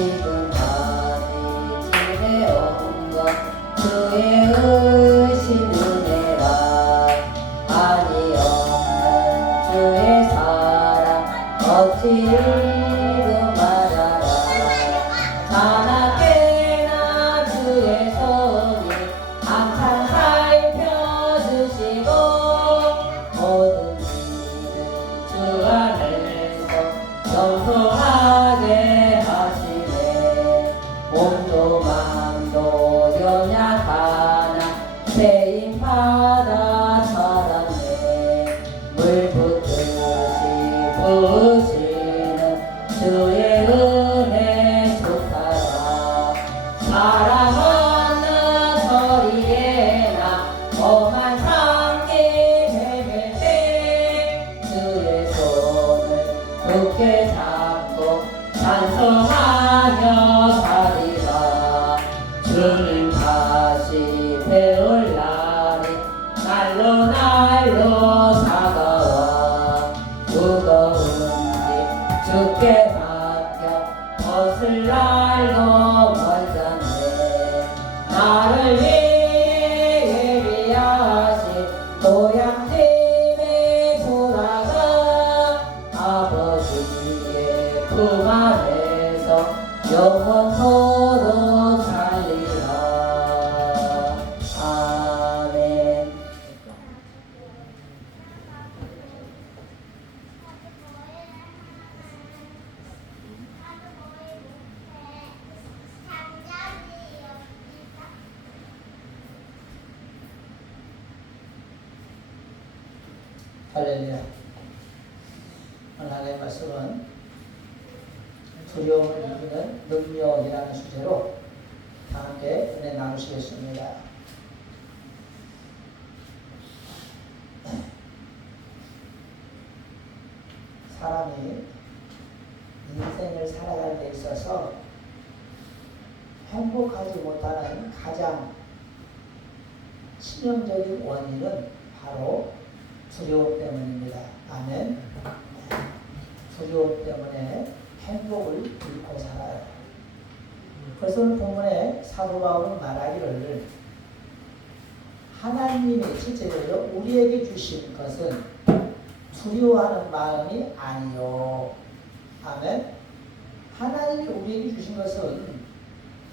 지금까지 지내온 것 주의 의신 은혜라. 한이 없는 주의 사랑 어찌 이루 말하라. 자나깨나 주의 손이 항상 살펴주시고 모든 일은 주 안에서 영통하게 하시네. 몸도 마음도 연약하나 세임 받아 살았네. 물 붓듯이 부으시는 주의 은혜 좋다라. 사랑 없는 소리에나 험한 상기 베빌 때 주의 손을 굳게 잡고 찬송하며 살리라. 주님 다시 배울 날이 날로 날로 다가와. 무거운 길 주께 맡겨 벗을 알고 벌잡네. 나를 위해 예비하신 노양팀에 돌아가 아버지의 품 안에서 영원토록 살리라. 아멘. 할렐루야. 오늘 하나님의 말씀은 두려움을 이기는 능력이라는 주제로 다 함께 은혜 나누시겠습니다. 사람이 인생을 살아갈 데 있어서 행복하지 못하는 가장 치명적인 원인은 바로 두려움 때문입니다. 아멘. 두려움 때문에 행복을 잃고 살아요. 그래서 오늘 본문에 사도 바울은 말하기를 하나님이 실제로 우리에게 주신 것은 두려워하는 마음이 아니요. 아멘. 하나님이 우리에게 주신 것은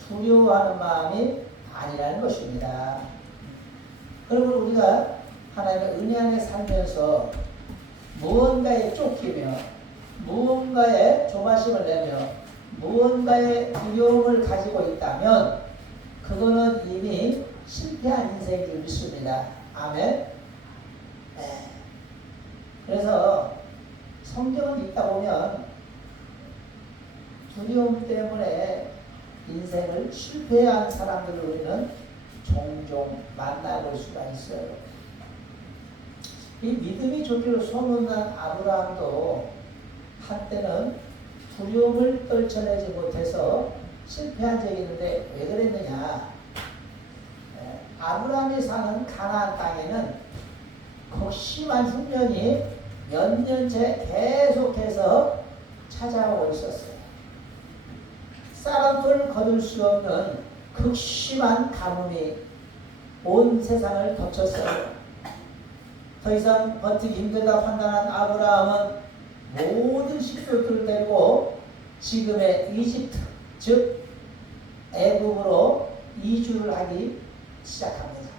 두려워하는 마음이 아니라는 것입니다. 그러면 우리가 하나님의 은혜 안에 살면서 무언가에 쫓기며 무언가에 조바심을 내며 무언가에 두려움을 가지고 있다면 그거는 이미 실패한 인생인 줄 믿습니다. 아멘. 네. 그래서 성경을 읽다 보면 두려움 때문에 인생을 실패한 사람들을 우리는 종종 만나볼 수가 있어요. 이 믿음이 좋기로 소문난 아브라함도 한때는 두려움을 떨쳐내지 못해서 실패한 적이 있는데 왜 그랬느냐? 아브라함이 사는 가나안 땅에는 극심한 흉년이 몇 년째 계속해서 찾아오고 있었어요. 쌀한풀 거둘 수 없는 극심한 가뭄이 온 세상을 덮쳤어요. 더 이상 버티기 힘들다 판단한 아브라함은 모든 식구들을 데리고 지금의 이집트, 즉 애굽으로 이주를 하기 시작합니다.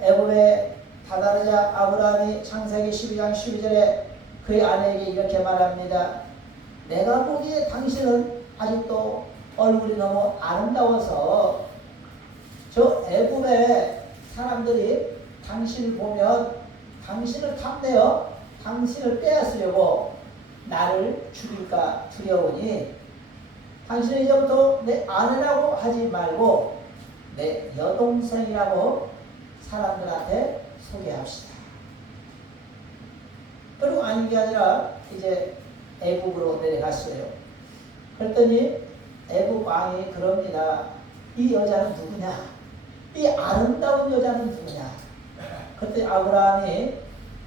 애굽에 다다르자 아브라함이 창세기 12장 12절에 그의 아내에게 이렇게 말합니다. 내가 보기에 당신은 아직도 얼굴이 너무 아름다워서 저 애굽의 사람들이 당신을 보면 당신을 탐내어 당신을 빼앗으려고 나를 죽일까 두려우니 당신은 이제부터 내 아내라고 하지 말고 내 여동생이라고 사람들한테 소개합시다. 그리고 아닌 게 아니라 이제 애굽으로 내려갔어요. 그랬더니 애굽 왕이 그럽니다. 이 여자는 누구냐? 이 아름다운 여자는 누구냐? 그때 아브라함이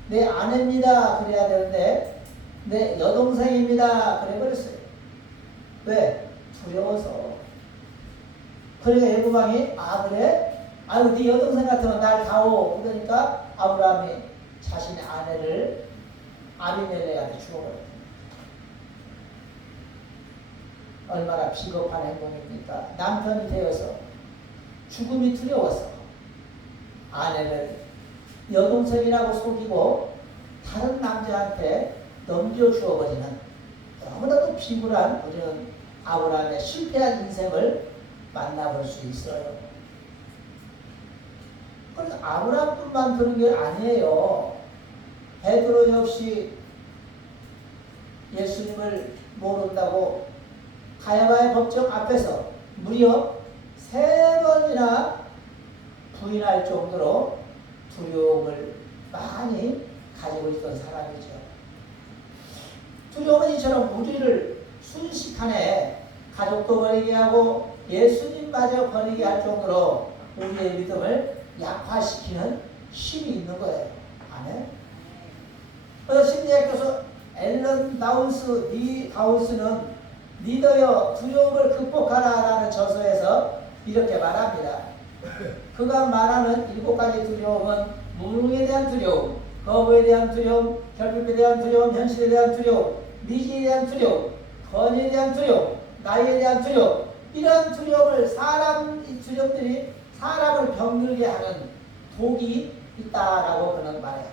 내 아내입니다 그래야 되는데 내 여동생입니다 그래 버렸어요. 왜? 두려워서. 그러니까 애굽왕이 그래? 아유 네 여동생 같으면 날 다오. 그러니까 아브라함이 자신의 아내를 아비멜렉한테 죽어버렸다. 얼마나 비겁한 행동입니까? 남편이 되어서 죽음이 두려워서 아내를 여동생이라고 속이고 다른 남자한테 넘겨주어 버리는 너무나도 비굴한 우리는 아브라함의 실패한 인생을 만나볼 수 있어요. 그래서 아브라함뿐만 그런 게 아니에요. 베드로 역시 예수님을 모른다고 가야바의 법정 앞에서 무려 3번이나 부인할 정도로 두려움을 많이 가지고 있던 사람이죠. 두려움은 이처럼 우리를 순식간에 가족도 버리게 하고 예수님마저 버리게 할 정도로 우리의 믿음을 약화시키는 힘이 있는 거예요. 아멘. 그래서 심리학 교수 앨런 다운스는 리더여 두려움을 극복하라라는 저서에서 이렇게 말합니다. 그가 말하는 7가지 두려움은 무능에 대한 두려움, 거부에 대한 두려움, 결핍에 대한 두려움, 현실에 대한 두려움, 미지에 대한 두려움, 건의에 대한 두려움, 나이에 대한 두려움, 이런 두려움을 이 두려움들이 사람을 병들게 하는 독이 있다라고 그는 말해요.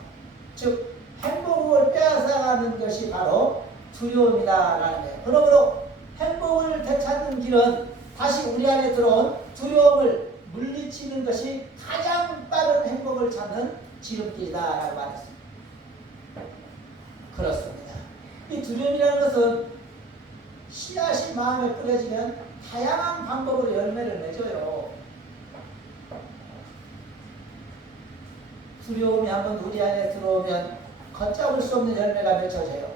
즉 행복을 빼앗아가는 것이 바로 두려움이다라는 거예요. 그러므로 행복을 되찾는 길은 다시 우리 안에 들어온 두려움을 물리치는 것이 가장 빠른 행복을 찾는 지름길이다라고 말했습니다. 그렇습니다. 이 두려움이라는 것은 씨앗이 마음에 뿌려지면 다양한 방법으로 열매를 맺어요. 두려움이 한번 우리 안에 들어오면 걷잡을 수 없는 열매가 맺어져요.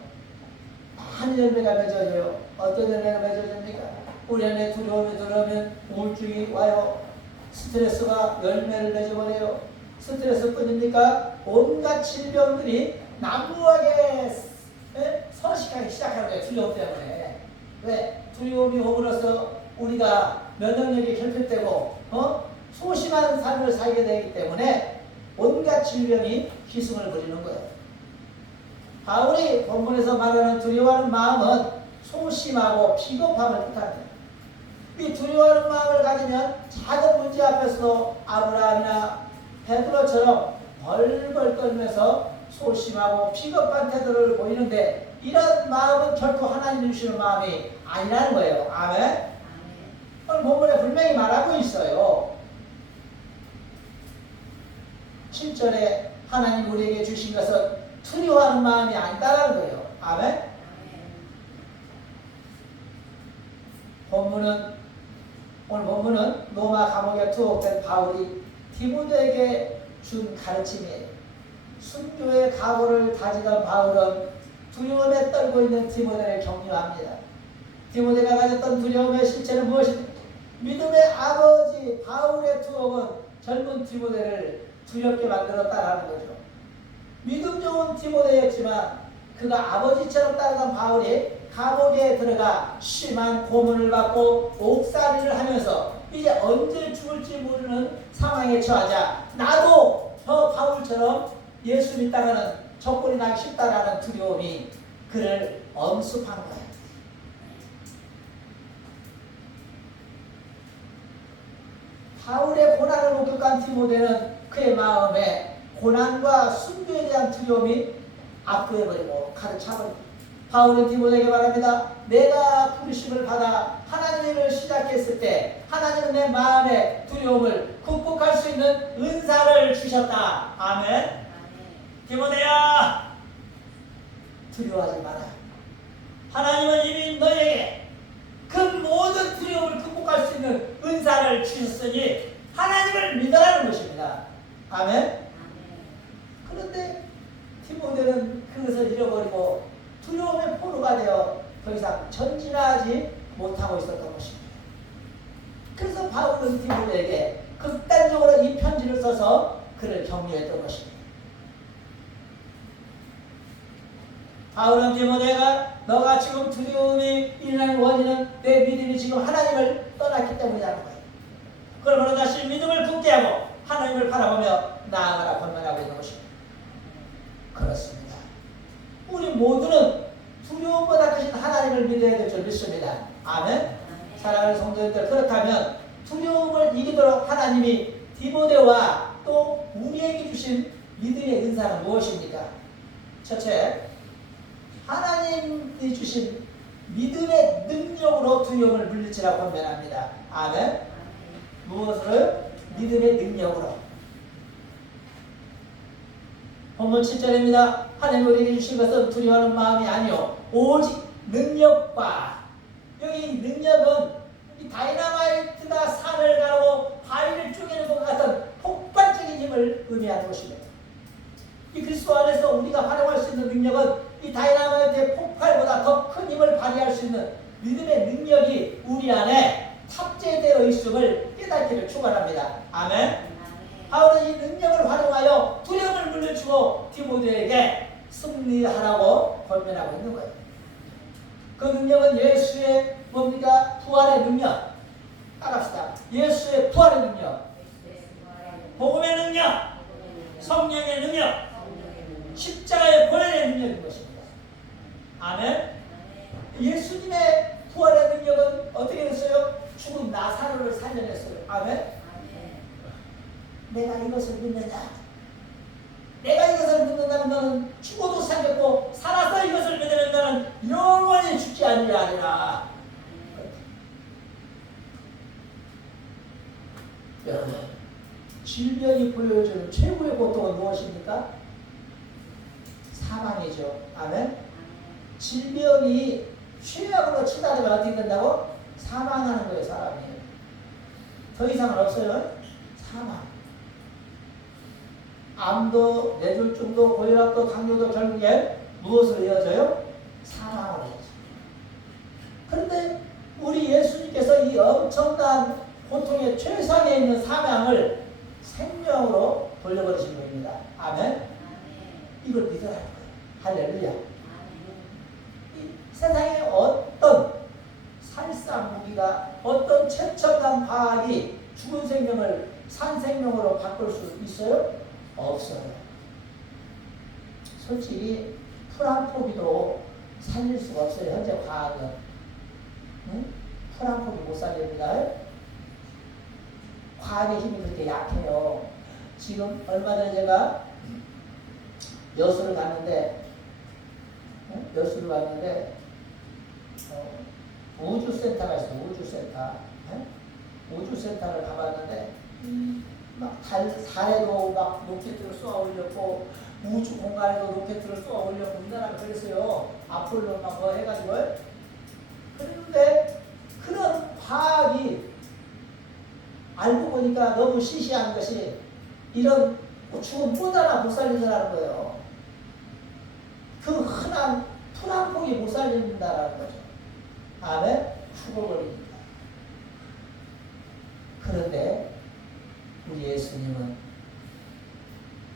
많은 열매가 맺어져요. 어떤 열매가 맺어집니까? 우리 안에 두려움이 들어오면 우울증이 와요. 스트레스가 열매를 맺어버려요. 스트레스뿐입니까? 온갖 질병들이 난무하게 서식하기 시작하는 거예요. 두려움 때문에. 왜? 두려움이 오므로써 우리가 면역력이 결핍되고 소심한 삶을 살게 되기 때문에 온갖 질병이 기승을 부리는 거예요. 바울이 본문에서 말하는 두려워하는 마음은 소심하고 비겁함을 뜻합니다. 이 두려워하는 마음을 가지면 작은 문제 앞에서도 아브라함이나 베드로처럼 벌벌 떨면서 소심하고 비겁한 태도를 보이는데 이런 마음은 결코 하나님이 주시는 마음이 아니라는 거예요. 아멘? 오늘 본문에 분명히 말하고 있어요. 7절에 하나님 우리에게 주신 것은 두려워하는 마음이 아니다라는 거예요. 아멘? 오늘 본문은 로마 감옥에 투옥된 바울이 디모데에게 준 가르침이에요. 순교의 각오를 다지던 바울은 두려움에 떨고 있는 디모데를 격려합니다. 디모데가 가졌던 두려움의 실체는 무엇입니까? 믿음의 아버지 바울의 투옥은 젊은 디모데를 두렵게 만들었다라는 거죠. 믿음 좋은 디모데였지만 그가 아버지처럼 따르던 바울이 감옥에 들어가 심한 고문을 받고 옥살이를 하면서 이제 언제 죽을지 모르는 상황에 처하자 나도 저 바울처럼 예수 믿다가는 적군이 나기 쉽다라는 두려움이 그를 엄습한 거예요. 바울의 고난을 목격한 디모데는 그의 마음에 고난과 순교에 대한 두려움이 압도해버리고 가르쳐버립니다. 바울은 디모데에게 말합니다. 내가 부르심을 받아 하나님의 일을 시작했을 때 하나님은 내 마음의 두려움을 극복할 수 있는 은사를 주셨다. 아멘. 디모데야, 두려워하지 마라. 하나님은 이미 너에게 그 모든 두려움을 극복할 수 있는 은사를 주셨으니 하나님을 믿으라는 것입니다. 아멘. 그런데 디모데는 그것을 잃어버리고 두려움의 포로가 되어 더 이상 전진하지 못하고 있었던 것입니다. 그래서 바울은 디모데에게 극단적으로 이 편지를 써서 그를 격려했던 것입니다. 바울은 디모데가 너가 지금 두려움이 일어나는 원인은 내 믿음이 지금 하나님을 떠났기 때문이라는 거예요. 그러므로 다시 믿음을 굳게 하고 하나님을 바라보며 나아가라 권면하고 있는 것입니다. 그렇습니다. 우리 모두는 두려움보다 크신 하나님을 믿어야 될 줄 믿습니다. 아멘. 사랑하는 성도님들, 그렇다면 두려움을 이기도록 하나님이 디모데와 또 우리에게 주신 믿음의 은사는 무엇입니까? 첫째, 하나님이 주신 믿음의 능력으로 두려움을 물리치라고 권면합니다. 아멘. 무엇으로? 믿음의 능력으로. 본문 7절입니다. 하나님 우리에게 주신 것은 두려워하는 마음이 아니요 오직 능력과, 여기 능력은 이 다이나마이트가 산을 가르고 바위를 쪼개는 것 같은 폭발적인 힘을 의미하는 것입니다. 이 그리스도 안에서 우리가 활용할 수 있는 능력은 이 다이나마이트의 폭발보다 더 큰 힘을 발휘할 수 있는 믿음의 능력이 우리 안에 탑재되어 있음을 깨닫기를 축원합니다. 아멘. 바울은 이 능력을 활용하여 두려움을 물리치고 디모데에게 승리하라고 권면하고 있는 거예요. 그 능력은 예수의 뭡니까? 부활의 능력. 따라합시다. 예수의 부활의 능력, 복음의 능력, 성령의 능력, 십자가의 권한의 능력인 것입니다. 아멘. 예수님의 부활의 능력은 어떻게 됐어요? 죽은 나사로를 살려냈어요. 아멘. 내가 이것을 믿느냐? 내가 이것을 믿는다면 너는 죽어도 살겠고 살아서 이것을 믿으면 너는 영원히 죽지 아니하리라. 여러분, 질병이 보여주는 최고의 고통은 무엇입니까? 사망이죠. 아멘. 질병이 최악으로 치달으면 어떻게 된다고? 사망하는 거예요. 사람이. 더 이상은 없어요. 사망. 암도, 뇌졸중도, 고혈압도, 당뇨도 결국엔 무엇으로 이어져요? 사망으로 이어져요. 그런데 우리 예수님께서 이 엄청난 고통의 최상에 있는 사망을 생명으로 돌려버리신 겁니다. 아멘. 이걸 믿어야 할 거예요. 할렐루야. 이 세상에 어떤 살상 무기가, 어떤 최첨단 과학이 죽은 생명을 산 생명으로 바꿀 수 있어요? 없어요. 솔직히 풀 한 포기도 살릴 수가 없어요. 현재 과학은. 응? 풀 한 포기 못 살립니다. 과학의 힘이 그렇게 약해요. 지금 얼마 전에 제가 여수를 갔는데, 우주센터가 있어요. 우주센터. 우주센터를 가봤는데 막 달에도 막 로켓을 쏘아 올렸고 우주 공간에도 로켓을 쏘아 올렸고 우리나라가 그랬어요. 아폴로 막 뭐 해가지고. 그런데 그런 과학이 알고 보니까 너무 시시한 것이 이런 죽은 뿔 하나 못 살린다는 거예요. 그 흔한 풀 한 포기 못 살린다는 거죠. 아멘? 죽어버립니다. 그런데 우리 예수님은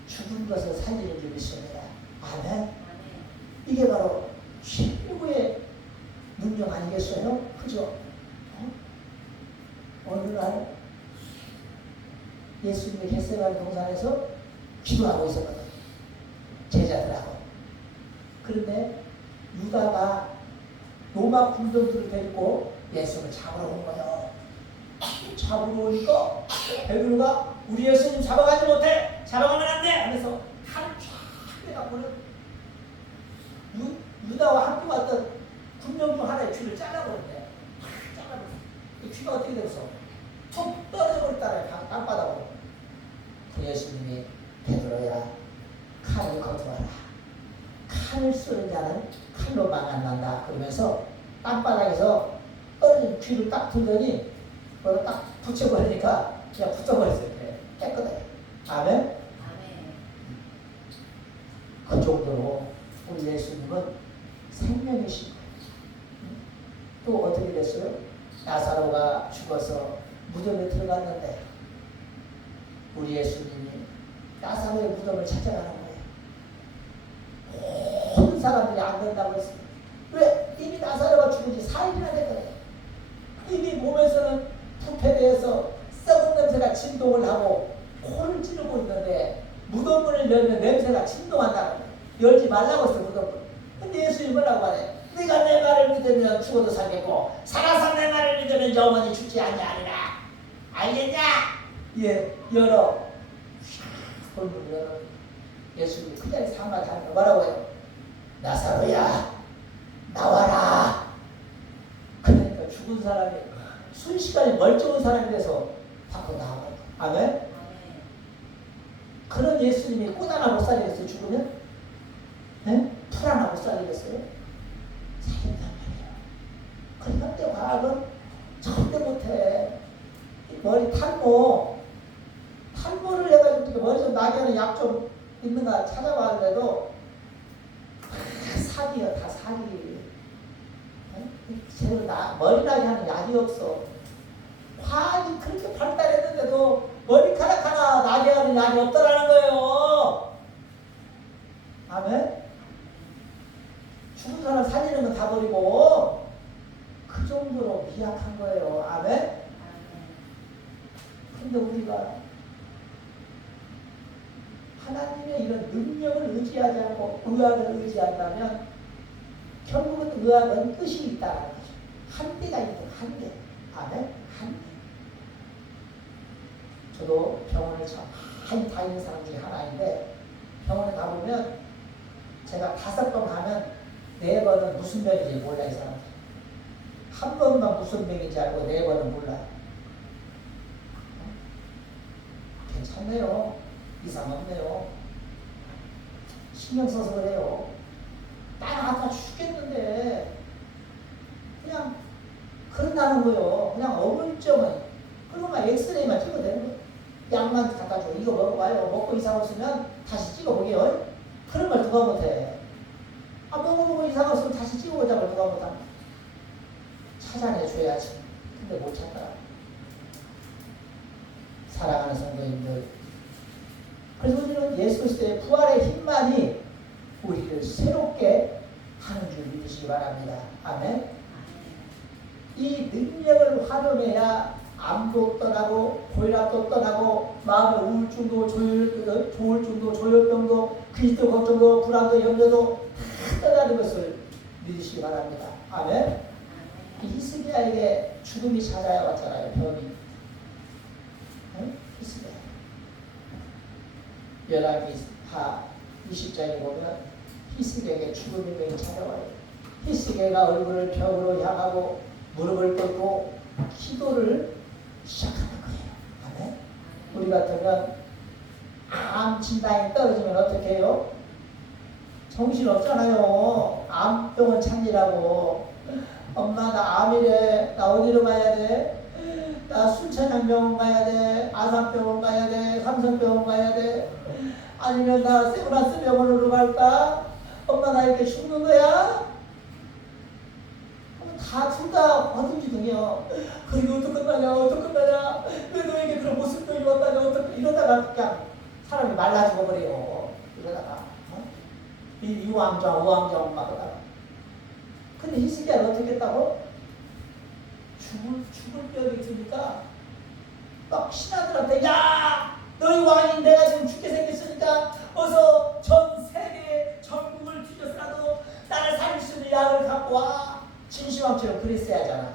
죽은 것을 살리는 줄 믿습니다. 아멘? 이게 바로 최고의 능력 아니겠어요? 그죠? 어느 날 예수님이 겟세마네 동산에서 기도하고 있었거든요. 제자들하고. 그런데 유다가 로마 군병들을 데리고 예수님을 잡으러 온 거예요. 잡으러 오니까 베드로가 우리 예수님 잡아가지 못해. 잡아가면 안 돼. 하면서 칼을 쫙 빼갖고는 유다와 함께 왔던 군병 중 하나의 귀를 잘라버렸대. 잘라버렸어. 그 귀가 어떻게 됐어? 툭 떨어져버렸다네. 땅바닥으로. 그 예수님이 베드로야, 칼을 거두어라. 칼을 쓰는 자는 칼로 망한단다. 그러면서 땅바닥에서 떨어진 귀를 딱 들더니 그걸 딱 붙여버리니까 그냥 붙어버렸어요. 깨끗하게. 아멘? 그 정도로 우리 예수님은 생명이신 거예요. 또 어떻게 됐어요? 나사로가 죽어서 무덤에 들어갔는데 우리 예수님이 나사로의 무덤을 찾아가는 거예요. 온 사람들이 안 된다고 했어요. 왜? 이미 나사로가 죽은 지 4일이나 됐거든요. 이미 몸에서는 부패되어서 썩은 냄새가 진동을 하고 코를 찌르고 있는데 무덤문을 열면 냄새가 진동한다고 열지 말라고 했어요. 무덤문. 근데 예수님이 뭐라고 하래? 네가 내 말을 믿으면 죽어도 살겠고 살아서 내 말을 믿으면 영원히 죽지 아니하리라. 알겠냐? 예, 열어. 문 열어. 예수님이 그 자리에서 한마디 하는 거 뭐라고 해요? 나사로야 나와라. 그러니까 죽은 사람이 순식간에 멀쩡한 사람이 돼서 밖으로 나와요. 아멘? 그런 예수님이 꽃 하나 못 살리겠어요? 죽으면? 네? 풀 하나 못 살리겠어요? 살린단 말이에요. 그러니까 때 과학은 절대 못해. 머리 탈모를 해가지고 머리 좀 나게 하는 약 좀 있는가 찾아봤는데도 다 사기야. 다 사기. 제대로 머리 나게 하는 약이 없어. 과학이 그렇게 발달했는데도 머리카락 하나 나게 하는 약이 없더라는 거예요. 아멘? 죽은 사람 살리는 건 다 버리고 그 정도로 미약한 거예요. 아멘? 근데 우리가 하나님의 이런 능력을 의지하지 않고 의학을 의지한다면 결국은 의학은 끝이 있다는 거죠. 한계가 있는 한계. 아멘? 한계. 저도 병원을 참 많이 다니는 사람 중에 하나인데 병원에 가보면 제가 5번 가면 4번은 무슨 병인지 몰라. 이 사람들. 한 번만 무슨 병인지 알고 4번은 몰라. 괜찮네요. 이상 없네요. 신경 써서 그래요. 나는 아파 죽겠는데 그냥 그런다는 거예요. 그냥 어물쩡은 그러면 엑스레이만 찍어도 되는 거예요. 약만 갖다 줘. 이거 먹어봐요. 먹고 이상 없으면 다시 찍어보게요. 그런 걸 누가 못해. 먹어보고 이상 없으면 다시 찍어보자고 누가 못합니까? 찾아내줘야지. 근데 못 찾더라. 사랑하는 성도님들, 그래서 우리는 예수 그리스도의 부활의 힘만이 우리를 새롭게 하는 줄 믿으시기 바랍니다. 아멘. 이 능력을 활용해야 암도 떠나고 고혈압도 떠나고 마음의 우울증도 조울증도 조혈병도 그리스도 걱정도 불안도 염려도 다 떠나는 것을 믿으시기 바랍니다. 아멘. 히스기야에게 죽음이 찾아왔잖아요. 병이. 히스기야. 열왕기하 20장에 보면 히스기야에게 죽음의 병이 찾아와요. 히스기야가 얼굴을 벽으로 향하고 무릎을 꿇고 기도를 시작하는 거예요. 아멘. 우리 같으면 암 진단이 떨어지면 어떻게 해요? 정신 없잖아요. 암병원 찾느라고. 엄마 나 암이래. 나 어디로 가야 돼? 나 순천향병원 가야 돼. 아산병원 가야 돼. 삼성병원 가야 돼. 아니면 나 세브란스 병원으로 갈까? 엄마 나 이렇게 죽는 거야? 다 둘 다 허둥지둥이요. 그리고 어떡하냐? 왜 너에게 그런 모습병이 왔다냐? 이러다가 그냥 사람이 말라 죽어버려요. 이러다가 이 우왕좌왕 막다가. 근데 히스기야는 어떻게 했다고? 죽을 병이 드니까 막 신하들한테 야! 너희 왕이 내가 지금 죽게 생겼으니까 어서 전 세계 전국을 뒤져서라도 나를 살릴 수 있는 약을 갖고 와. 진시황처럼 그랬어야 하잖아.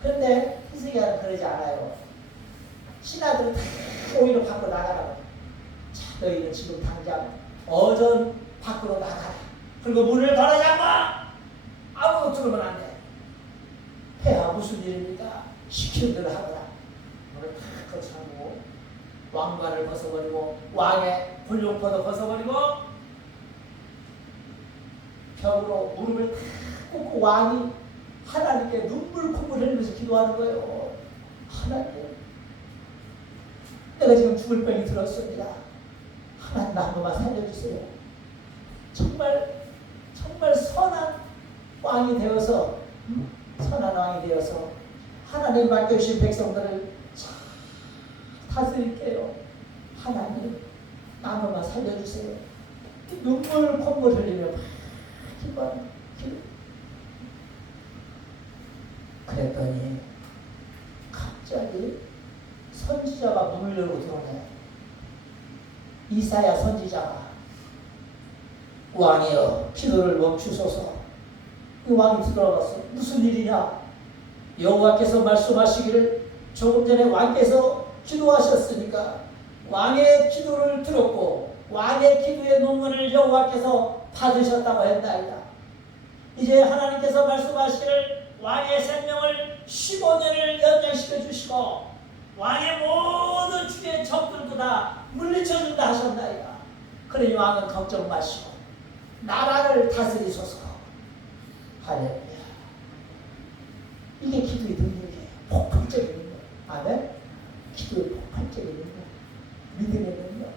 그런데 히스기야는 그러지 않아요. 신하들은 다 오히려 밖으로 나가라고. 자, 너희는 지금 당장 어전 밖으로 나가라. 그리고 문을 닫아잡아. 아무도 들어오면 안 돼. 폐하 무슨 일입니까? 시키는 대로 하거라. 문을 다 거쳐하고 왕관을 벗어버리고 왕의 굴룡포도 벗어버리고 벽으로 무릎을 다 꿇고 왕이 하나님께 눈물 콧물 흘리면서 기도하는 거예요. 하나님, 내가 지금 죽을 병이 들었습니다. 하나님 나 한 번만 살려주세요. 정말 선한 왕이 되어서 하나님 맡겨주신 백성들을 잘 다스릴게요. 하나님 나 한 번만 살려주세요. 눈물 콧물 흘리며 기도하는 기도. 그랬더니 갑자기 선지자가 문을 열고 들어오네. 이사야 선지자가 왕이여 기도를 멈추소서. 그 왕이 들어갔어. 무슨 일이냐? 여호와께서 말씀하시기를 조금 전에 왕께서 기도하셨으니까 왕의 기도를 들었고 왕의 기도의 논문을 여호와께서 받으셨다고 했나이다. 이제 하나님께서 말씀하시기를 왕의 생명을 15년을 연장시켜 주시고 왕의 모든 주의 적들도 다 물리쳐준다 하셨나이다. 그러니 왕은 걱정 마시고 나라를 다스리소서. 할렐루야. 이게 기도의 능력이에요. 폭발적인 능력. 아멘. 기도의 폭발적인 능력. 믿음의 능력.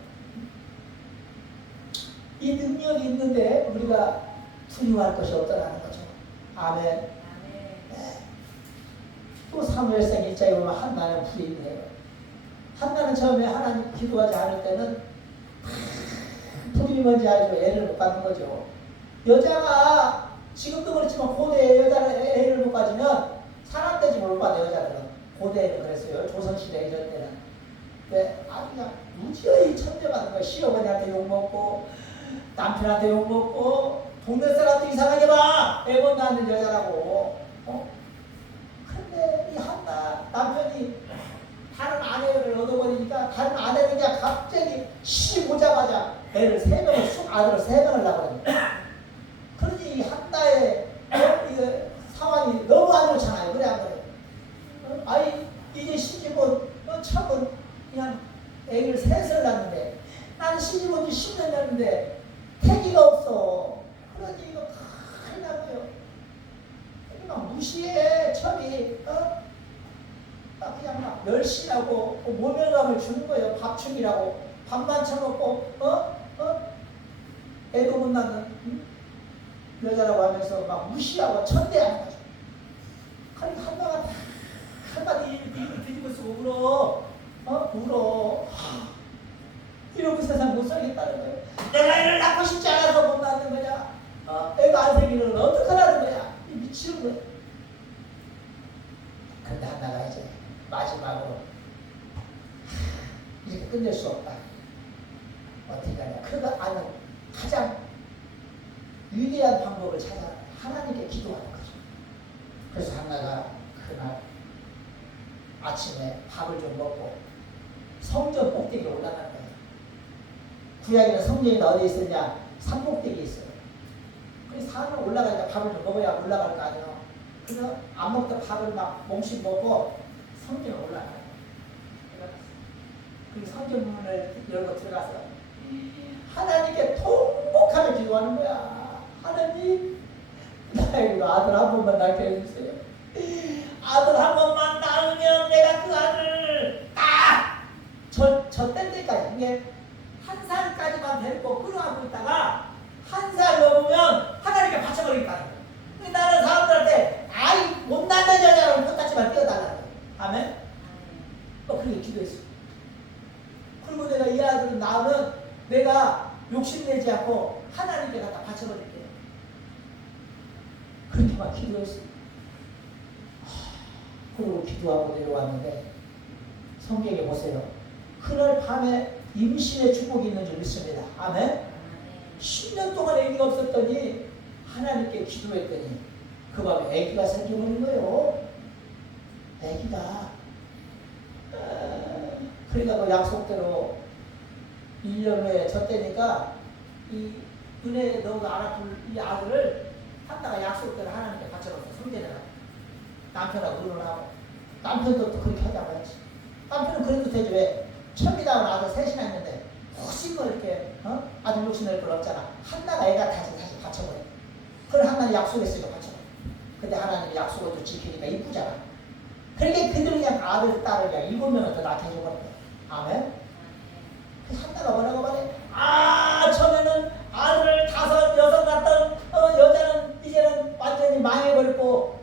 이 능력이 있는데 우리가 두려워할 것이 없다는 거죠. 아멘. 네. 또 사무엘상 1장에 보면 한나는 부인이에요. 한나는 처음에 하나님 기도하지 않을 때는 부인이 뭔지 알죠. 애를 못 갖는 거죠. 여자가 지금도 그렇지만 고대에 여자가 애를 못 가지면 사람되지 못 받아. 여자들은 고대에는 그랬어요. 조선시대 이런 때는. 네, 아주 그냥 무지하게 천대받는 거예요. 시어머니한테 욕먹고 남편한테 욕먹고 동네 사람도 이상하게 봐. 애 못 낳는 여자라고. 근데 이 한나 남편이 다른 아내를 얻어버리니까 다른 아내는 그냥 갑자기 시집 오자마자 애를 3명을 아들을 3명을 낳거든요. 그러니 이 한나의 상황이 너무 안 좋잖아요. 그래 안 그래? 아이 이제 시집은 참은 그냥 애를 3을 낳는데 나는 시집 온 지 10년 됐는데 태기가 없어. 그러니 이거 큰일 나고요. 막 무시해. 처음이 그냥 막 멸시하고 모멸감을 주는 거예요. 밥충이라고 밥만 처먹고 애도 못 낳는 여자라고 하면서 막 무시하고 천대하는 거죠. 그러니까 한나가 한마디 뒤집어 쓰고 울어. 울어. 이러고 세상 못 살겠다는 거예요. 내가 애를 낳고 싶지 않아서 못 낳는 거냐? 애가 안 생기는 건 어떡하라는 거야? 미치는 거야. 근데 한나가 이제 마지막으로 이렇게 끝낼 수 없다. 어떻게 하냐? 그가 아는 가장 위대한 방법을 찾아 하나님께 기도하는 거죠. 그래서 한나가 그날 아침에 밥을 좀 먹고 성전 꼭대기로 올라간 거예요. 구약에는 성전이 어디에 있었냐? 산꼭대기에 있어요. 그래서 산을 올라가니까 밥을 좀 먹어야 올라갈 거 아니에요. 그래서 안 먹던 밥을 막 몽씩 먹고 성전에 올라가요. 그 성전 문을 열고 들어가서 하나님께 통곡하며 기도하는 거야. 하나님, 나에게 아들 한 번만 낳게 해주세요. 아들 한 번만 낳으면 내가 그 아들을 딱 저 때까지 이게 1살까지만 데리고 끌어안고 있다가 1살 넘으면 하나님께 바쳐버리겠다는 거예요. 나는 사람들한테 아이 못 낳는 여자를 똑같이만 띄워달라는 거예요. 아멘? 그렇게 기도했어요. 그리고 내가 이 아들을 낳으면 내가 욕심내지 않고 하나님께 갖다 바쳐버릴게요. 그렇게만 기도했어요. 그리고 기도하고 내려왔는데 성경에 보세요. 그날 밤에 임신의 축복이 있는 줄 믿습니다. 아멘? 10년 동안 아기가 없었더니 하나님께 기도했더니 그 밤에 아기가 생겨버린 거예요. 아기가. 그러니까 그 약속대로 1년 후에 졌다니까 이 은혜에 너가 알아볼 이 아들을 한나가 약속대로 하나님께 바쳐놓고 성전에 남편하고 의논하고 남편도 또 그렇게 하자고 했지. 남편은 그래도 되지 왜? 천미다운 아들 셋이나 있는데 혹시 뭐 이렇게 아들 욕심낼 걸 없잖아. 한나가 애가 다시 바쳐버려. 그걸 하나님 약속했으니까 바쳐버려. 근데 하나님이 약속을 또 지키니까 이쁘잖아. 그러니까 그들은 그냥 아들, 딸을 그냥 7명을 더 낳게 해줘버린 거야. 아멘? 그래서 한나가 뭐라고 말해? 처음에는 아들을 5, 6 낳던 여자는 이제는 완전히 망해버렸고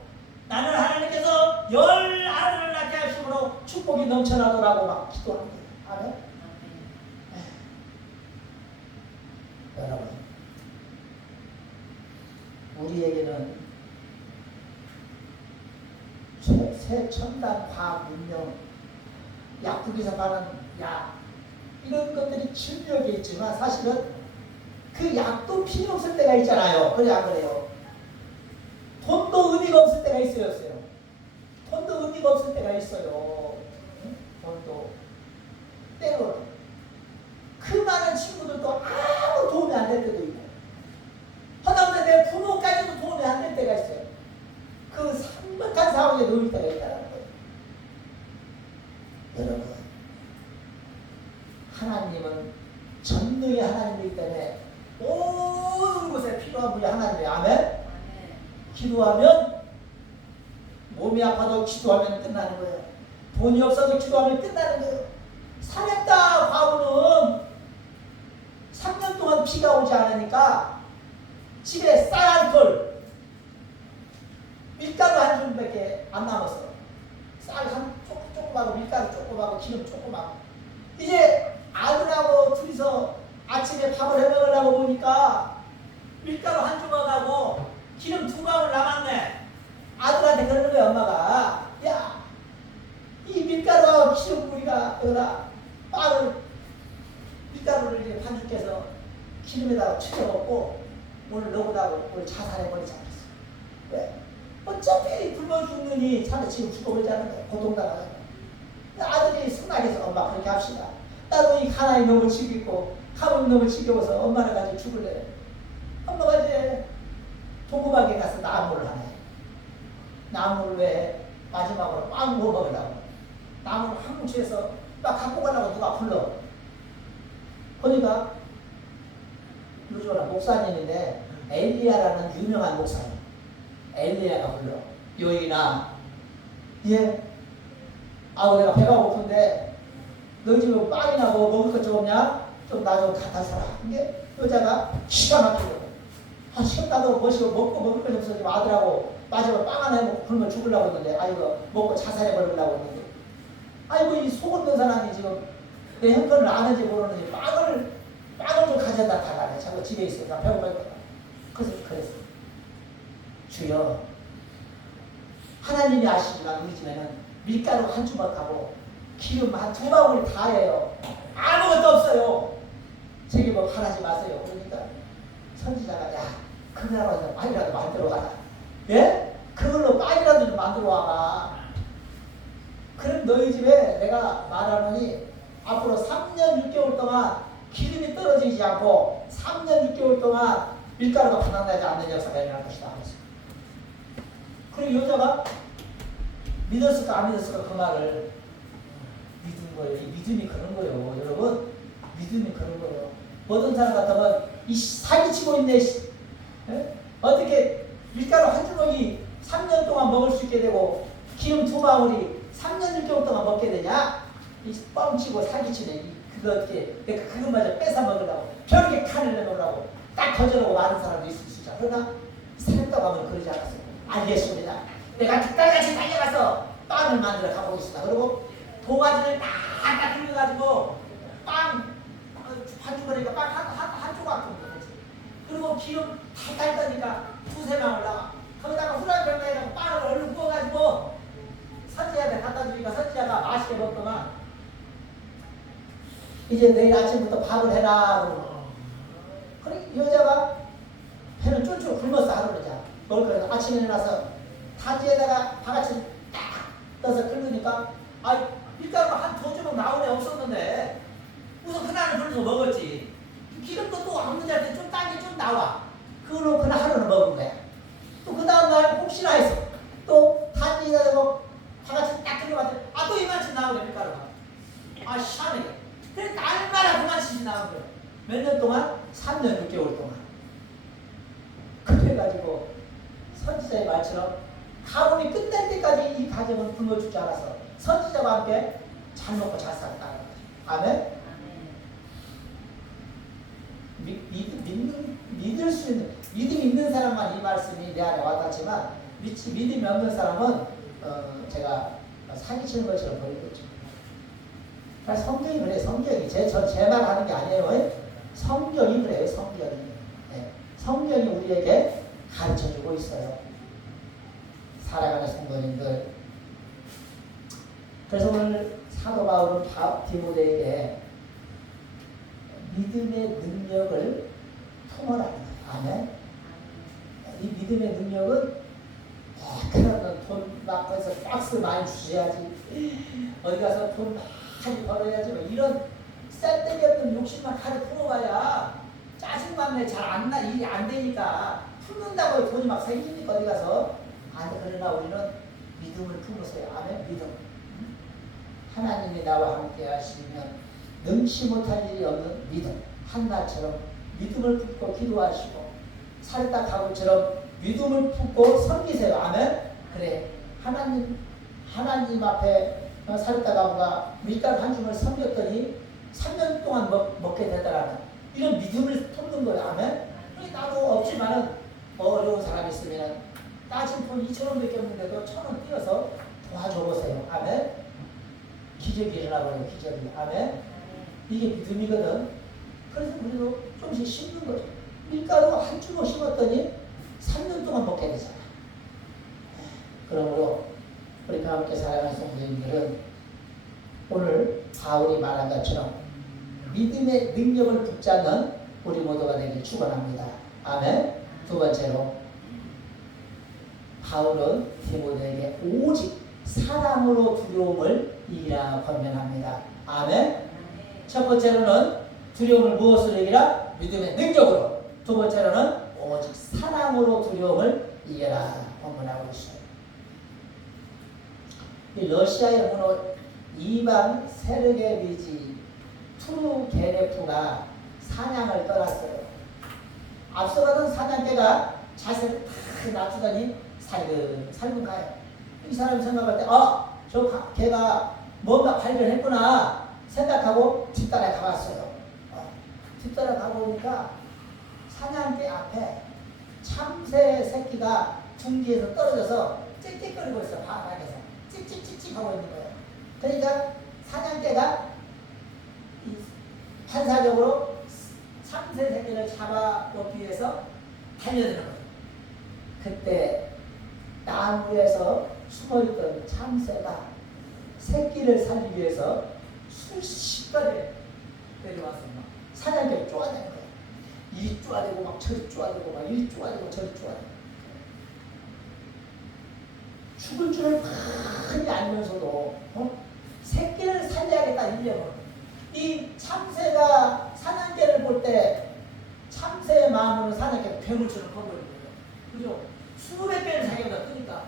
나는 하나님께서 10 아들을 낳게 하심으로 축복이 넘쳐나더라고 막 기도하는 거예요. 아멘? 여러분 우리에게는 최첨단 과학 문명, 약국에서 파는 약 이런 것들이 진료에 있지만 사실은 그 약도 필요 없을 때가 있잖아요. 그래 안 그래요? 돈도 의미가 없을 때가 있어요, 없어요? 돈도 의미가 없을 때가 있어요. 응? 돈도 때로 그 많은 친구들도 아무 도움이 안 될 때도 있고, 하다못해 내 부모까지도 도움이 안 될 때가 있어요. 그 상박한 상황에 놓일 때가 있다는 거예요. 여러분, 하나님은 전능의 하나님이기 때문에 온 곳에 필요한 분이 하나님이에요. 아멘? 기도하면, 몸이 아파도 기도하면 끝나는 거예요. 돈이 없어도 기도하면 끝나는 거예요. 사렙다 과부는 3년 동안 비가 오지 않으니까 집에 쌀 한 톨, 밀가루 한 줌밖에 안 남았어. 쌀 한 조그마하고 밀가루 조그마하고 기름 조그마하고. 이제 아들하고 둘이서 아침에 밥을 해 먹으려고 보니까 밀가루 한 조각하고 기름 2방울 남았네. 아들한테 그러는 거야, 엄마가. 야, 이 밀가루하고 기름 우리가 여기다 밀가루를 이제 반죽해서 기름에다가 튀겨 먹고 오늘 너보다고 오늘 자살해버리자 그랬어. 왜? 어차피 굶어 죽느니 자네 지금 죽어버리자는 거야. 고통당하잖아. 아들이 승낙해서 엄마 그렇게 합시다. 나도 이 가난이 너무 지겹고 가뭄이 너무 지겨워서 엄마를 가지고 죽을래. 엄마가 이제 도구방에 가서 나무를 하네. 나무를 왜 마지막으로 빵 구워 먹으려고. 나무를 한 뭉치에서 막 갖고 가려고 누가 불러. 그러니까 요즘은 목사님인데 엘리야라는 유명한 목사님. 엘리야가 불러. 여인아, 예? 아우 내가 배가 고픈데 너희 집에 빵이나 뭐 먹을 것 좀 없냐? 좀 나 좀 갖다 사라. 이게 여자가 기가 막히거든. 아, 시험 나도 뭐시고 먹고 먹을 것 없어. 지금 아들하고 마지막 빵 하나 해먹고 굶어 죽으려고 했는데, 아이고 먹고 자살해버리려고 했는데, 아이고 이 속 없는 사람이 지금 내 형편을 아는지 모르는지 빵을 좀 가져다 달라네. 자꾸 집에 있어. 나 배고파니까. 그래서 그랬어. 주여, 하나님이 아시지만 우리 집에는 밀가루 한 주먹하고 기름 한 2방울이 다예요. 아무것도 없어요. 제게 뭐 바라지 마세요. 그러니까 선지자가 야, 그거라도 빵이라도 만들어 가라. 예? 그걸로 빵이라도 좀 만들어 와라. 그럼 너희 집에 내가 말하노니 앞으로 3년 6개월 동안 기름이 떨어지지 않고 3년 6개월 동안 밀가루가 바닥나지 않는 역사가 일어날 것이다. 그리고 여자가 믿었을까 안 믿었을까 그 말을 믿은 거예요. 이 믿음이 그런 거예요. 여러분, 믿음이 그런 거예요. 모든 사람 같으면 이 사기치고 있네. 에? 어떻게 밀가루 한 주먹이 3년 동안 먹을 수 있게 되고 기름 2방울이 3년 6개월 동안 먹게 되냐? 이 뻥치고 사기치네. 그거 어떻게 내가 그것마저 뺏어 먹으려고 별게 칸을 내놓으려고 딱 거절하고 많은 사람도 있을 수 있잖아. 그러나 사람다고 하면 그러지 않았어요. 알겠습니다. 내가 그딸같이 달려가서 빵을 만들어 가보겠습니다. 그리고 도가지를 딱 들어가지고 빵 한 주머니까 빵 한 조각 정도. 그리고 기름 탈탈 떠니까 2-3방울 나와. 거기다가 후라이팬에다가 빵을 얼른 구워가지고 선지자한테 갖다 주니까 선지자가 맛있게 먹더만 이제 내일 아침부터 밥을 해라 그러고. 그래 여자가 배는 쫄쫄 굶었어 하루 그러자. 먹을 거라서 아침에 일어나서 단지에다가 바가지 딱 떠서 끓으니까 아 밀가루가 한 2주먹 나오네. 없었는데 우선 그날은 불러서 먹었지. 기름도 또 없는 자한테 좀 딴 게 좀 나와. 그걸로 그날 하루는 먹은 거야. 또 그 다음날 혹시나 해서 또 단지에다가 뭐 바가지 딱 들어갔더니 아 또 이만치 나오네 밀가루가. 아 시원해. 그래 날마다 그만치 나온 거야. 몇 년 동안? 3년 6개월 동안. 그래가지고 선지자의 말처럼 가뭄이 끝날 때까지 이 가정은 굶어 죽지 않아서 선지자와 함께 잘 먹고 잘 살았다는 거죠. 아멘? 믿을 수 있는, 믿음이 있는 사람만 이 말씀이 내 안에 와닿지만 믿음이 없는 사람은 제가 사기치는 것처럼 보이겠죠. 성경이 그래요. 성경이 제 말 하는 게 아니에요. 성경이 그래요. 성경이. 네. 성경이 우리에게 가르쳐주고 있어요. 살아가는 성도님들. 그래서 오늘 사도 바울은 디모데에게 믿음의 능력을 품어라. 아멘. 이 믿음의 능력은 그러면 돈 막 해서 박스 많이 주셔야지, 어디 가서 돈 많이 벌어야지, 뭐 이런 쌀데기 없는 욕심만 하루 풀어봐야 짜증만 내. 잘 안 나. 일이 안 되니까 품는다고 돈이 막 생기니까 어디 가서 안 돼. 그러나 우리는 믿음을 품으세요. 아멘. 믿음. 하나님이 나와 함께 하시면 능치 못할 일이 없는 믿음. 한나처럼 믿음을 품고 기도하시고 사르다 가고처럼 믿음을 품고 섬기세요. 아멘. 그래. 하나님 앞에 사르다 가고가 밀가루 한 줌을 섬겼더니 3년 동안 먹게 되더라는 이런 믿음을 품는 거예요. 아멘. 나도 없지만은 어려운 사람이 있으면 따진 돈 2,000원밖에 없는데도 1,000원 띄어서 도와줘 보세요. 아멘. 기적이 일어나버려요. 기적이. 아멘. 이게 믿음이거든. 그래서 우리도 조금씩 심는 거죠. 밀가루 한 주먹 심었더니 3년 동안 먹게 되잖아. 그러므로 우리가 함께 살아가는 성도님들은 오늘 바울이 말한 것처럼 믿음의 능력을 붙잡는 우리 모두가 되길 축원합니다. 아멘. 두 번째로 바울은 디모데에게 오직 사랑으로 두려움을 이기라 권면합니다. 아멘. 첫 번째로는 두려움을 무엇으로 이기라? 믿음의 능력으로. 두 번째로는 오직 사랑으로 두려움을 이겨라 권면하고 있어요. 이 러시아의 문호 이반 세르게비지 투르게네프가 사냥을 떠났어요. 앞서가던 사냥개가 자세를 탁 낮추더니 살금 가요. 이 사람이 생각할 때 저 개가 뭔가 발견했구나 생각하고 뒤따라 가봤어요. 뒤따라 가보니까 사냥개 앞에 참새 새끼가 둥지에서 떨어져서 찍찍거리고 있어. 바닥에서 찍찍찍찍 하고 있는 거예요. 그러니까 사냥개가 반사적으로 참새 새끼를 잡아먹기 위해서 달려드는 거예요. 그때 나무에서 숨어있던 참새가 새끼를 살리기 위해서 수십 번을 내려와서 막 사냥개를 쪼아내는 거예요. 이리 쪼아대고 막 저리 쪼아대고 막 이리 쪼아대고 저리 쪼아대고 죽을 줄을 많이 알면서도 새끼를 살려야겠다 이려고. 이 참새가 사냥개를 볼 때 참새의 마음으로 사냥개가 괴물처럼 커버리는 거예요. 그죠? 수백 개를 자기가 뜨니까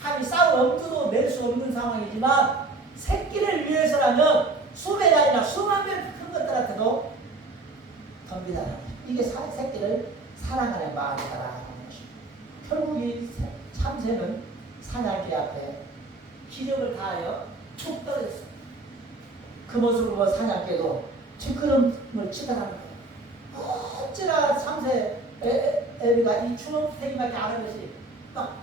감히 싸울 엄두도 낼 수 없는 상황이지만 새끼를 위해서라면 수백이 아니라 수만 배 큰 것들한테도 덤비다. 이게 새끼를 사랑하는 마음이다라는 것입니다. 결국 이 참새는 사냥개 앞에 기력을 다하여 툭 떨어졌어요. 그 모습을 본 사냥개도 뒷걸음을 치달하는 거예요. 어찌나 참새 애비가 이 주먹탱이밖에 안 하는 것이 막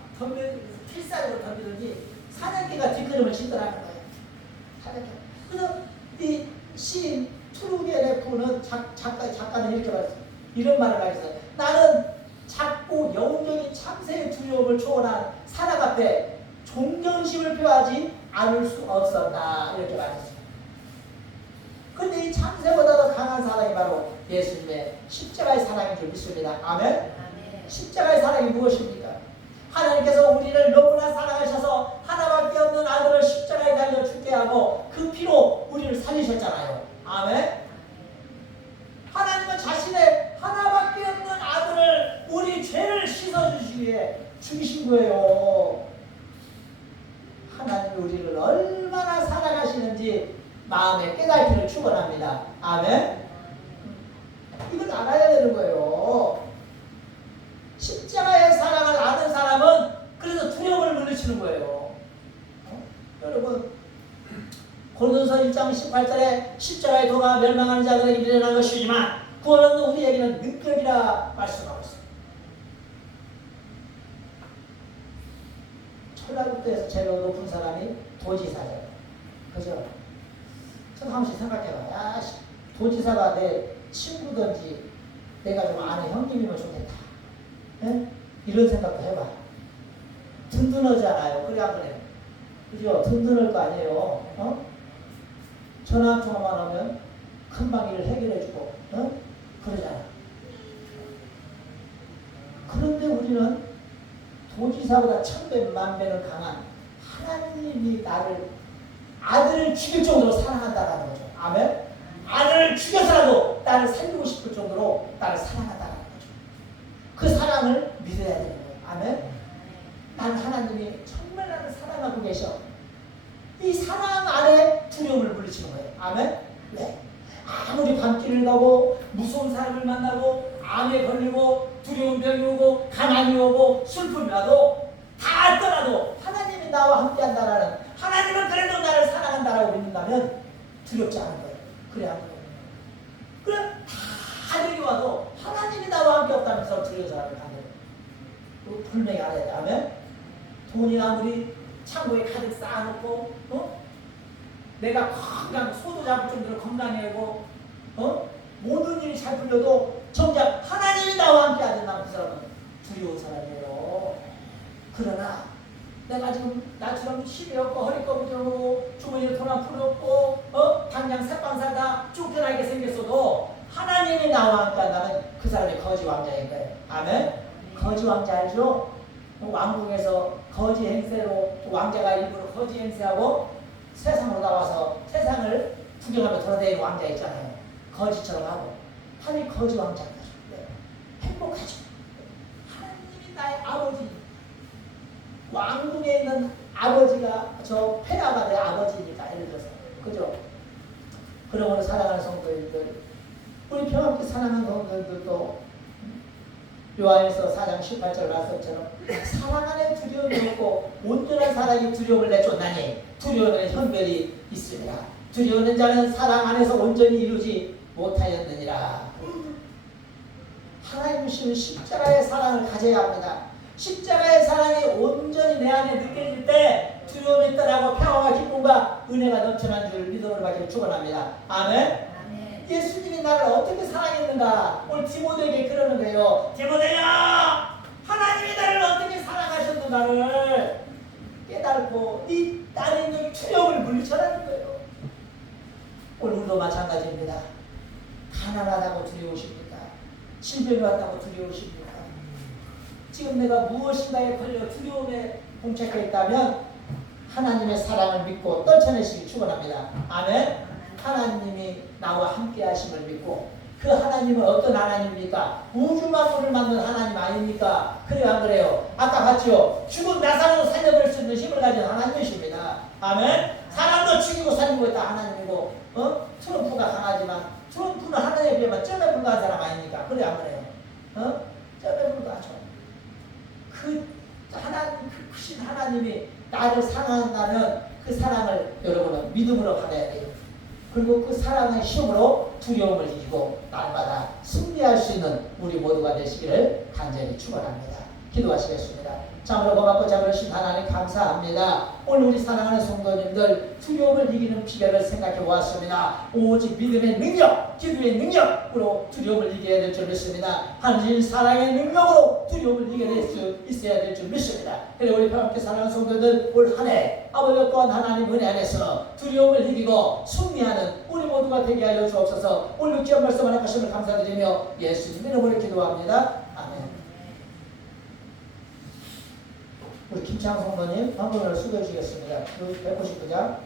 필살기로 덤비더니 사냥개가 뒷걸음을 치더라는 거예요. 사냥개. 그래서 이 시인 투르게네프는 작가는 이렇게 말했어요. 이런 말을 하겠어요. 나는 작고 영웅적인 참새의 두려움을 초월한 사랑 앞에 존경심을 표하지 않을 수 없었다. 이렇게 말했어요. 그런데 이 참새보다 더 강한 사랑이 바로 예수님의 십자가의 사랑인 줄 믿습니다. 아멘? 아멘. 십자가의 사랑이 무엇입니까? 하나님께서 우리를 너무나 사랑하셔서 하나밖에 없는 아들을 십자가에 달려 죽게 하고 그 피로 우리를 살리셨잖아요. 아멘? 하나님은 자신의 하나밖에 없는 아들을 우리 죄를 씻어주시기 위해 죽이신 거예요. 하나님이 우리를 얼마나 사랑하시는지 마음의 깨닫기를 축원합니다. 아멘? 이걸 알아야 되는 거예요. 십자가의 사랑을 아는 사람은 그래서 두려움을 물리치는 거예요. 여러분 고린도서 1장 18절에 십자가의 도가 멸망하는 자들에게 미련한 것이지만 구원은 우리에게는 능력이라 말씀하고 있습니다. 천하국도에서 제일 높은 사람이 도지사예요. 그죠? 저 한 번씩 생각해봐. 야, 도지사가 내 친구든지 내가 좀 아는 형님이면 좋겠다. 네? 이런 생각도 해봐. 든든하잖아요. 그래 안 그래? 그죠? 든든할 거 아니에요. 전화 한 통화만 하면 금방 일을 해결해주고, 그러잖아. 그런데 우리는 도지사보다 천배 만배는 강한 하나님이 나를 아들을 죽일 정도로 사랑한다라는 거죠. 아멘? 아들을 죽여서라도 나를 살리고 싶을 정도로 나를 사랑한다라는 거죠. 그 사랑을 믿어야 되는 거예요. 아멘? 나는 하나님이 정말 나를 사랑하고 계셔. 이 사랑 안에 두려움을 물리치는 거예요. 아멘? 네. 아무리 밤길을 가고 무서운 사람을 만나고 암에 걸리고 두려운 병이 오고 가난이 오고 슬픔이 와도 다 떠나도 하나님이 나와 함께한다라는, 하나님은 그래도 나를 사랑한다라고 믿는다면 두렵지 않은 거예요. 그래 안 거예요. 그래 다 여기 와도 하나님이 나와 함께 없다면서 두려운 사람을 가면 분명히 알아야 돼. 아멘? 돈이 아무리 창고에 가득 쌓아놓고 내가 건강 소도 잡을 정도로 건강해고 모든 일이 잘 풀려도 정작 하나님이 나와 함께 안 된다면 그 사람은 두려운 사람이에요. 그러나 내가 지금 나처럼 힘이 없고 허리 꺼부정하고 주머니에 돈 한 푼 없고 당장 새빵 살다 쫓겨나게 생겼어도 하나님이 나와 함께 한다면 그 사람이 거지 왕자인 거예요. 아멘? 거지 왕자 알죠? 왕궁에서 거지 행세로 왕자가 일부러 거지 행세하고 세상으로 나와서 세상을 구경하며 돌아다니는 왕자 있잖아요. 거지처럼 하고 하나님 거지 왕자인 거죠. 네. 행복하죠. 하나님이 나의 아버지, 왕궁에 있는 아버지가 저 페라가 내 아버지니까 예를 들어서 그죠? 그러므로 사랑하는 성도님들, 우리 평화롭게 사랑하는 성도님들도 요한에서 4장 18절 말씀처럼 사랑 안에 두려움이 없고 온전한 사랑이 두려움을 내쫓나니 두려움에는 현별이 있으니라. 두려워하는 자는 사랑 안에서 온전히 이루지 못하였느니라. 하나님 주시는 십자가의 사랑을 가져야 합니다. 십자가의 사랑이 온전히 내 안에 느껴질 때 두려움이 떠나고 평화와 기쁨과 은혜가 넘쳐난 줄 믿음으로 받기를 축원합니다. 아멘. 예수님이 나를 어떻게 사랑했는가? 오늘 디모데에게 그러는 거예요. 디모데야, 하나님이 나를 어떻게 사랑하셨는가를 깨닫고 이 나의 있는 두려움을 물리쳐라는 거예요. 오늘 우리도 마찬가지입니다. 가난하다고 두려우십니까? 질병이 왔다고 두려우십니까? 지금 내가 무엇인가에 걸려 두려움에 봉착해 있다면 하나님의 사랑을 믿고 떨쳐내시기 축원합니다. 아멘. 하나님이 나와 함께 하심을 믿고, 그 하나님은 어떤 하나님입니까? 우주 만물을 만든 하나님 아닙니까? 그래요 안 그래요? 아까 봤죠? 죽은 나사로도 살려버릴 수 있는 힘을 가진 하나님이십니다. 아멘? 사람도 죽이고 살리고 있다 하나님이고, 트럼프가 강하지만 트럼프는 하나님에 비하면 점에 불과한 사람 아닙니까? 그래요 안 그래요? 점에 불과하죠. 그 하나님, 그 크신 하나님이 나를 사랑한다는 그 사랑을 여러분은 믿음으로 받아야 돼요. 그리고 그 사랑의 힘으로 두려움을 이기고 날마다 승리할 수 있는 우리 모두가 되시기를 간절히 축원합니다. 기도하시겠습니다. 참으로 고맙고 자비로우신 하나님 감사합니다. 오늘 우리 사랑하는 성도님들 두려움을 이기는 비결을 생각해 보았습니다. 오직 믿음의 능력, 기도의 능력으로 두려움을 이겨야 될 줄 믿습니다. 하나님 사랑의 능력으로 두려움을 이겨낼 수 있어야 될 줄 믿습니다. 그리고 우리 함께 사랑하는 성도들 올 한 해 아버지 또한 하나님 은혜 안에서 두려움을 이기고 승리하는 우리 모두가 되게 하여 주옵소서. 오늘 귀한 말씀 하나님 하심을 감사드리며 예수님 이름으로 기도합니다. 아멘. 우리 김창 성도님 한 번을 수고해 주시겠습니다. 199장.